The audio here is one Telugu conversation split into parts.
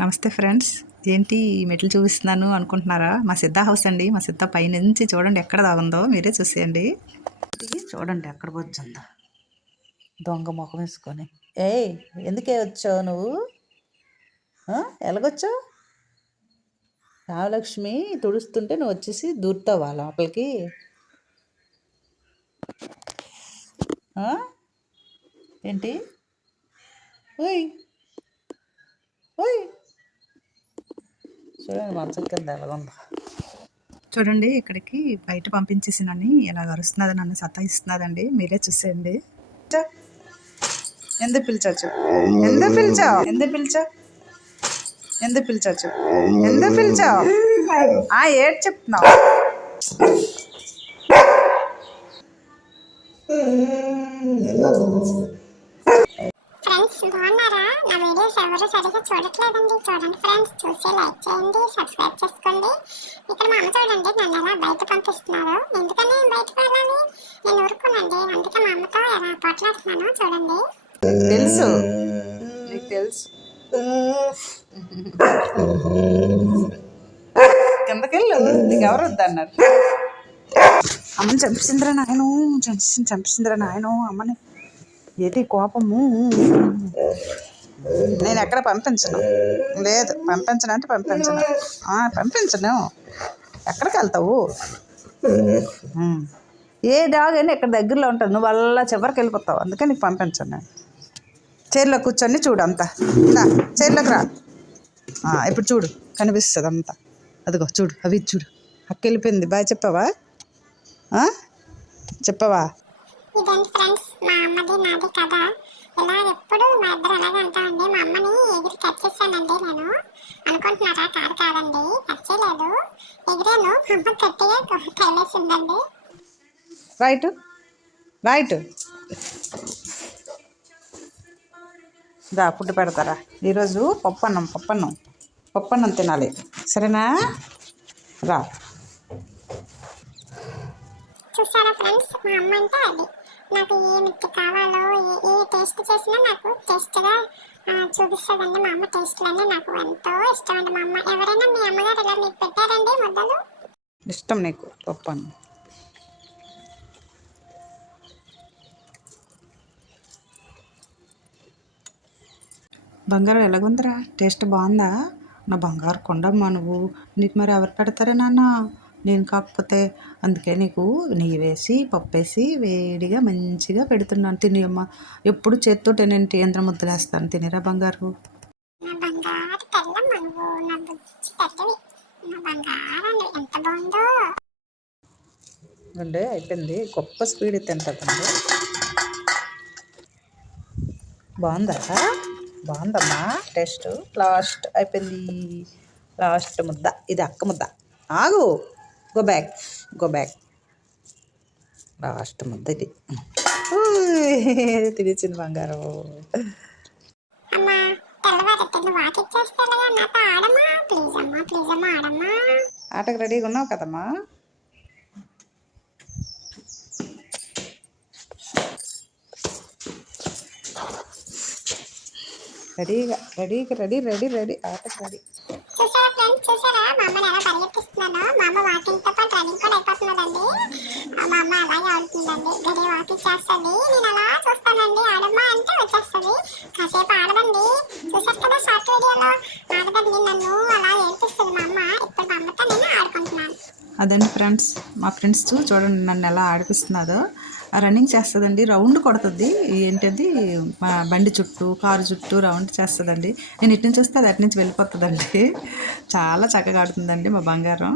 నమస్తే ఫ్రెండ్స్. ఏంటి ఈ మెట్లు చూపిస్తున్నాను అనుకుంటున్నారా? మా సిద్ధ హౌస్ అండి. మా సిద్ధ పైనుంచి చూడండి ఎక్కడ దాగుందో, మీరే చూసేయండి. చూడండి ఎక్కడ వచ్చిందో దొంగ ముఖం వేసుకొని. ఏయ్, ఎందుకే వచ్చావు నువ్వు? ఎలాగొచ్చావు? రామలక్ష్మి తుడుస్తుంటే నువ్వు వచ్చేసి దూరుతావా లోపలికి? ఏంటి? ఓయ్ ఓయ్, చూడండి మంచం కింద ఎలాగుందో. చూడండి ఇక్కడికి బయట పంపించేసినని ఇలా అరుస్తున్నది, నన్ను సతాయిస్తున్నదండి. మీరే చూసేయండి. ఎందుకు పిలిచచ్చు? ఎందుకు పిలిచావు? ఎందుకు పిలిచావు? ఎందుకు పిలిచచ్చు? ఎందుకు పిలిచావు? ఏడు చెప్తున్నావు? ఫ్రెండ్స్ బాగున్నారా? నా వీడియోస్ ఎవరు సరిగ్గా చూడట్లేదండి. చూడండి ఫ్రెండ్స్, చూసి లైక్ చేయండి, సబ్స్క్రైబ్ చేసుకోండి. ఇక్కడ మా అమ్మ చూడండి నన్ను ఎలా బయట పంపిస్తున్నారు. ఎందుకని బయటకు వెళ్ళాలి? నేను ఊరుకోనండి. అందుకే మా అమ్మతో ఎలా పోట్లాడుతున్నాను చూడండి. తెలుసు, నీకు తెలుసు. కిందకెళ్ళు, నీకు ఎవరు వద్దన్నారు? అమ్మని చంపించిందిరా నాయను, చంపించిందిరా నాయను అమ్మని. ఏంటి కోపము? నేను ఎక్కడ పంపించను. లేదు, పంపించను అంటే పంపించను. పంపించను. ఎక్కడికి వెళ్తావు? ఏ డాగ్ అయినా ఇక్కడ దగ్గరలో ఉంటుంది. నువ్వు అలా చివరికి వెళ్ళిపోతావు. అందుకే నీకు పంపించను. నేను చైర్లో కూర్చొని చూడు అంతా. చైర్లోకి రా. ఇప్పుడు చూడు, కనిపిస్తుంది అంతా. అదిగో చూడు, అవి చూడు. అక్క వెళ్ళిపోయింది. బాయ్ చెప్పావా? చెప్పవా? ఇదేంటి ఫ్రెండ్స్, మా అమ్మది నాది కదా. ఇలా ఎప్పుడు మా ఇద్దరు అలాగే ఉంటామండి. మా అమ్మని ఎగిరి కట్ చేశానండి నేను. అనుకుంటున్నారా? కాదు కాదండి, కట్ చేయలేదు, ఎగిరాను. అమ్మ గట్టిగా కైలేసిందండి. Right right. దా, ఫుడ్ పెడతారా? ఈరోజు పప్పన్నం తినాలి, సరేనా? రా. చూసారా ఫ్రెండ్స్, మా అమ్మ అంటే అది. నాకు ఏ మిట్టి కావాలో, ఏ టేస్ట్ చేసినా నాకు టేస్ట్గా చూపిస్తుందండి. మా అమ్మ టేస్ట్లన్నీ నాకు ఎంతో ఇష్టం అండి. మా అమ్మ, ఎవరైనా మీ అమ్మగారు ఇలా మీకు పెట్టారండి ముద్దలు? ఇష్టం నీకు పప్పన్నం? బంగారం ఎలాగుందిరా? టేస్ట్ బాగుందా? నా బంగారు కొండమ్మా నువ్వు. నీకు మరి ఎవరు పెడతారా నాన్న? నేను కాకపోతే. అందుకే నీకు నెయ్యి వేసి పప్పు వేసి వేడిగా మంచిగా పెడుతున్నాను. తిని అమ్మ. ఎప్పుడు చేత్తో నేను యంత్రం ముద్దలు వేస్తాను. తినేరా బంగారు. నా బంగారు తెల్లమ్మ నువ్వు, నా బుజ్జి తల్లివి, నా బంగారం ఎంత బాగుందో. అంటే అయిపోయింది. గొప్ప స్పీడ్ తింటుందండి. బాగుందమ్మా టేస్ట్. లాస్ట్ అయిపోయింది. లాస్ట్ ముద్ద ఇది, అక్క ముద్ద. ఆగు, గో బ్యాక్. లాస్ట్ ముద్ద ఇది. తినేసింది బంగారం. ఆటకు రెడీగా ఉన్నావు కదమ్మా? రెడీ ఆటకు రెడీ. చూసారా ఫ్రెండ్స్, చూసారా మా అమ్మని ఎలా పరిగెత్తిస్తున్నానో? మా అమ్మ వాకింగ్ తో పాటు రన్నింగ్ కూడా అయిపోతున్నదండి. మా అమ్మ అలాగే ఆడుతుందండి. గడి వాకింగ్ చేస్తుంది, నేను అలా చూస్తానండి. ఆడమ్మా అంటే వచ్చేస్తుంది. కాసేపు ఆడదండి. చూసారు కదా షార్ట్ వీడియోలో, ఆడదండి. నన్ను అలా ఏడిపిస్తుంది మా అమ్మ. ఇప్పుడు మా అమ్మతో నేను ఆడుకుంటున్నాను. అదండి ఫ్రెండ్స్, మా ఫ్రెండ్స్ చూడండి నన్ను ఎలా ఆడిపిస్తున్నారో. రన్నింగ్ చేస్తుందండి, రౌండ్ కొడుతుంది. ఏంటది, మా బండి చుట్టూ, కారు చుట్టూ రౌండ్ చేస్తుందండి. నేను ఇటు నుంచి వస్తే అది అటు నుంచి వెళ్ళిపోతుందండి. చాలా చక్కగా ఆడుతుందండి మా బంగారం.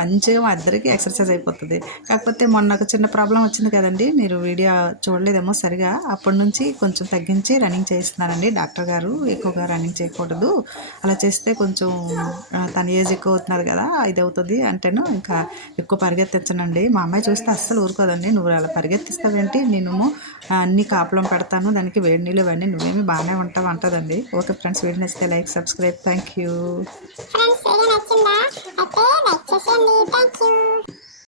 మంచిగా మా ఇద్దరికి ఎక్సర్సైజ్ అయిపోతుంది. కాకపోతే మొన్న ఒక చిన్న ప్రాబ్లం వచ్చింది కదండి, మీరు వీడియో చూడలేదేమో సరిగా. అప్పటి నుంచి కొంచెం తగ్గించి రన్నింగ్ చేయిస్తున్నానండి. డాక్టర్ గారు ఎక్కువగా రన్నింగ్ చేయకూడదు, అలా చేస్తే కొంచెం తన ఏజ్ ఎక్కువ అవుతున్నారు కదా, ఇది అవుతుంది అంటేను ఇంకా ఎక్కువ పరిగెత్తించనండి. మా అమ్మాయి చూస్తే అస్సలు ఊరుకోదండి. నువ్వు అలా పరిగెత్తిస్తావేంటి, నేను అన్ని కాపులం పెడతాను, దానికి వేడి నీళ్ళు ఇవన్నీ, నువ్వేమి బాగానే ఉంటావు అంటదండి. ఓకే ఫ్రెండ్స్, వీడియో నచ్చితే like, subscribe. Thank you. Friends, video నచ్చిందా? అయితే లైక్ చేసేయండి. Thank you.